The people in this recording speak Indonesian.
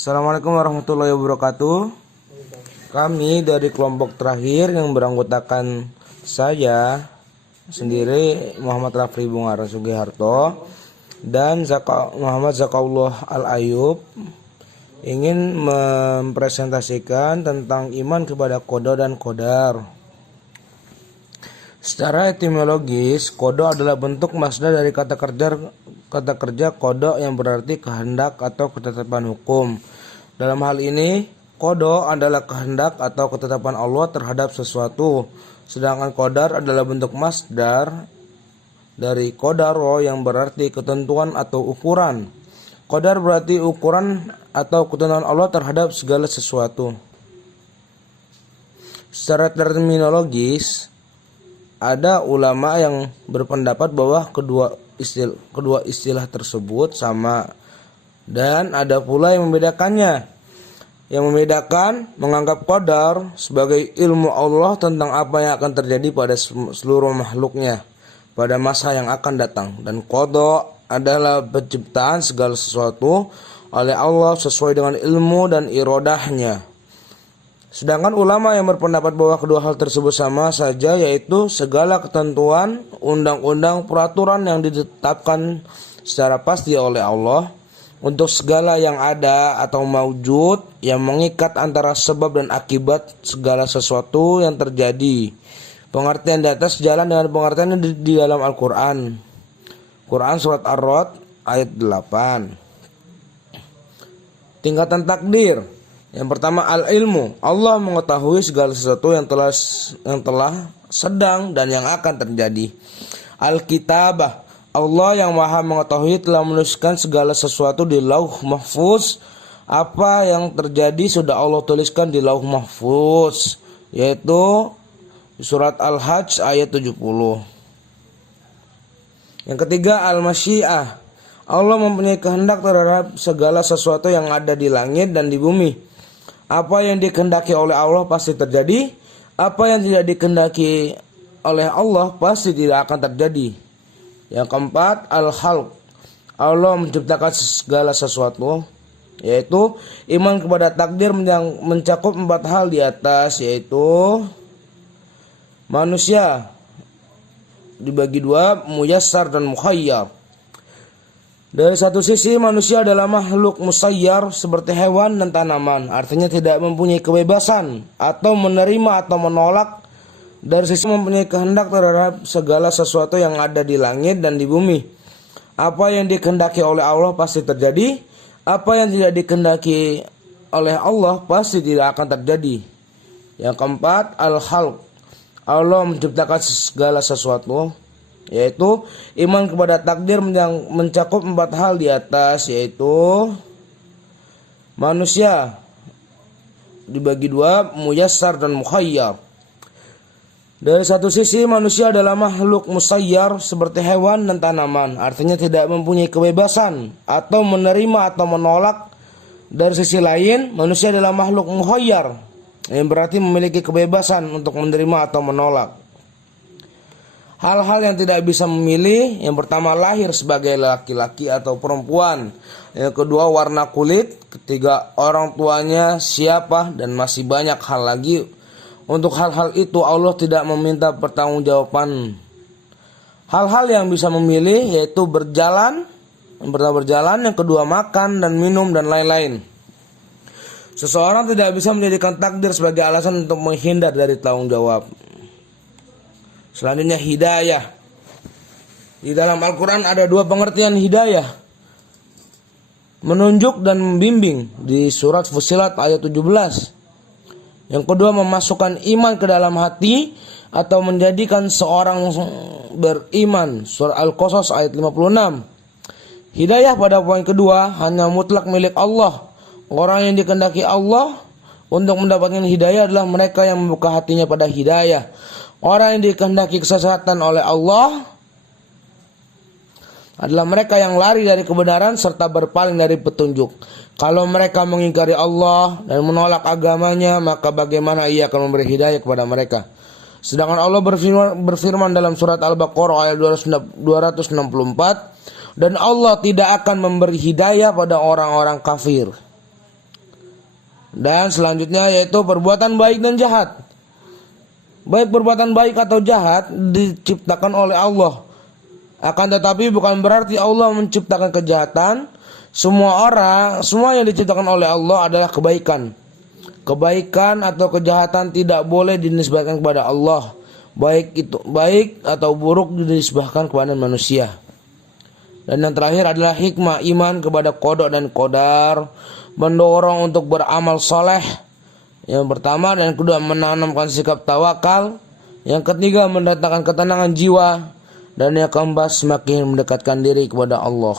Assalamualaikum warahmatullahi wabarakatuh. Kami dari kelompok terakhir yang beranggotakan saya sendiri, Muhammad Rafri Bungara Sugiharto dan Muhammad Zakaullah Al-Ayub, ingin mempresentasikan tentang iman kepada qada dan qadar. Secara etimologis, qada adalah bentuk masdar dari kata kerja qada yang berarti kehendak atau ketetapan hukum. Dalam hal ini, qada adalah kehendak atau ketetapan Allah terhadap sesuatu, sedangkan qadar adalah bentuk masdar dari qadara yang berarti ketentuan atau ukuran. Qadar berarti ukuran atau ketentuan Allah terhadap segala sesuatu. Secara terminologis, ada ulama yang berpendapat bahwa kedua istilah tersebut sama, dan ada pula yang membedakannya. Yang membedakan menganggap qadar sebagai ilmu Allah tentang apa yang akan terjadi pada seluruh makhluknya pada masa yang akan datang, dan qada adalah penciptaan segala sesuatu oleh Allah sesuai dengan ilmu dan iradahnya. Sedangkan ulama yang berpendapat bahwa kedua hal tersebut sama saja, yaitu segala ketentuan, undang-undang, peraturan yang ditetapkan secara pasti oleh Allah untuk segala yang ada atau maujud, yang mengikat antara sebab dan akibat segala sesuatu yang terjadi. Pengertian di atas sejalan dengan pengertian di dalam Al-Quran. Quran surat Ar-Ra'd ayat 8. Tingkatan takdir. Yang pertama, al-ilmu. Allah mengetahui segala sesuatu yang telah sedang dan yang akan terjadi. Al-kitabah. Allah yang maha mengetahui telah menuliskan segala sesuatu di lauh mahfuz. Apa yang terjadi sudah Allah tuliskan di lauh mahfuz, yaitu surat Al-Hajj ayat 70. Yang ketiga, al-masyiah. Allah mempunyai kehendak terhadap segala sesuatu yang ada di langit dan di bumi. Apa yang dikehendaki oleh Allah pasti terjadi. Apa yang tidak dikehendaki oleh Allah pasti tidak akan terjadi. Yang keempat, al-khalq. Allah menciptakan segala sesuatu, yaitu iman kepada takdir yang mencakup 4 hal di atas, yaitu manusia dibagi 2, muyassar dan mukhayyar. Dari satu sisi, manusia adalah makhluk musayyar seperti hewan dan tanaman, artinya tidak mempunyai kebebasan atau menerima atau menolak. Dari sisi mempunyai kehendak terhadap segala sesuatu yang ada di langit dan di bumi. Apa yang dikehendaki oleh Allah pasti terjadi. Apa yang tidak dikehendaki oleh Allah pasti tidak akan terjadi. Yang keempat, al-khalq. Allah menciptakan segala sesuatu, yaitu iman kepada takdir yang mencakup 4 hal di atas, yaitu manusia dibagi 2, muyassar dan mukhayyar. Dari satu sisi, manusia adalah makhluk musayyar seperti hewan dan tanaman, artinya tidak mempunyai kebebasan atau menerima atau menolak. Dari sisi lain, manusia adalah makhluk mukhayyar, yang berarti memiliki kebebasan untuk menerima atau menolak. Hal-hal yang tidak bisa memilih, yang pertama lahir sebagai laki-laki atau perempuan, yang kedua warna kulit, ketiga orang tuanya siapa, dan masih banyak hal lagi. Untuk hal-hal itu Allah tidak meminta pertanggungjawaban. Hal-hal yang bisa memilih yaitu berjalan, yang pertama berjalan, yang kedua makan dan minum dan lain-lain. Seseorang tidak bisa menjadikan takdir sebagai alasan untuk menghindar dari tanggung jawab. Selanjutnya, hidayah. Di dalam Al-Quran ada 2 pengertian hidayah: menunjuk dan membimbing, di surat Fussilat ayat 17. Yang kedua, memasukkan iman ke dalam hati atau menjadikan seorang beriman, surat Al-Qasas ayat 56. Hidayah pada poin kedua hanya mutlak milik Allah. Orang yang dikehendaki Allah untuk mendapatkan hidayah adalah mereka yang membuka hatinya pada hidayah. Orang yang dikehendaki kesesatan oleh Allah adalah mereka yang lari dari kebenaran serta berpaling dari petunjuk. Kalau mereka mengingkari Allah dan menolak agamanya, maka bagaimana ia akan memberi hidayah kepada mereka? Sedangkan Allah berfirman dalam surat Al-Baqarah ayat 264, dan Allah tidak akan memberi hidayah pada orang-orang kafir. Dan selanjutnya yaitu perbuatan baik dan jahat. Baik perbuatan baik atau jahat diciptakan oleh Allah. Akan tetapi bukan berarti Allah menciptakan kejahatan. Semua yang diciptakan oleh Allah adalah kebaikan. Kebaikan atau kejahatan tidak boleh dinisbahkan kepada Allah. Baik itu baik atau buruk dinisbahkan kepada manusia. Dan yang terakhir adalah hikmah iman kepada qada dan qadar, mendorong untuk beramal soleh. Yang pertama dan kedua menanamkan sikap tawakal. Yang ketiga mendatangkan ketenangan jiwa. Dan yang keempat semakin mendekatkan diri kepada Allah.